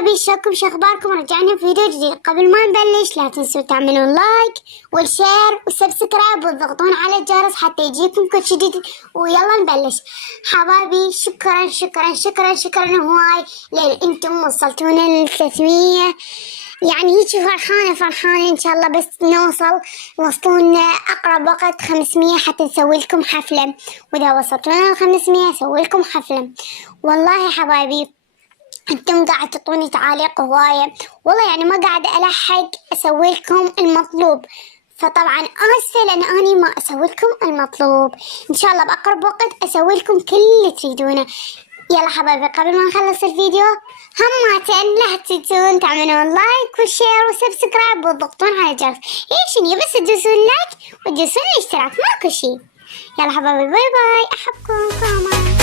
حبايبي شكرا، شو اخباركم؟ رجعنا في فيديو جديد. قبل ما نبلش لا تنسوا تعملون لايك والشير والسبسكرايب وتضغطون على الجرس حتى يجيكم كل جديد. ويلا نبلش حبايبي. شكرا شكرا شكرا شكرا هواي لان انتم وصلتونا ل 300. يعني هيك فرحانة ان شاء الله بس نوصل وصلونا اقرب وقت 500 حتى نسوي لكم حفلة، واذا وصلتونا ل 500 اسوي لكم حفلة. والله يا حبايبي انتم قاعد تعطوني تعاليق هواية، والله يعني ما قاعد الحق اسوي لكم المطلوب، فطبعا اسفة لان اني ما اسوي لكم المطلوب. ان شاء الله باقرب وقت اسوي لكم كل اللي تريدونه. يلا حبايبي قبل ما نخلص الفيديو هماتن لا تنسون تعملون لايك وشير وسبسكرايب وتضغطون على الجرس. ايش بس تدوسون لايك وتدوسون الاشتراك، ماكو شي. يلا حبايبي باي باي، احبكم.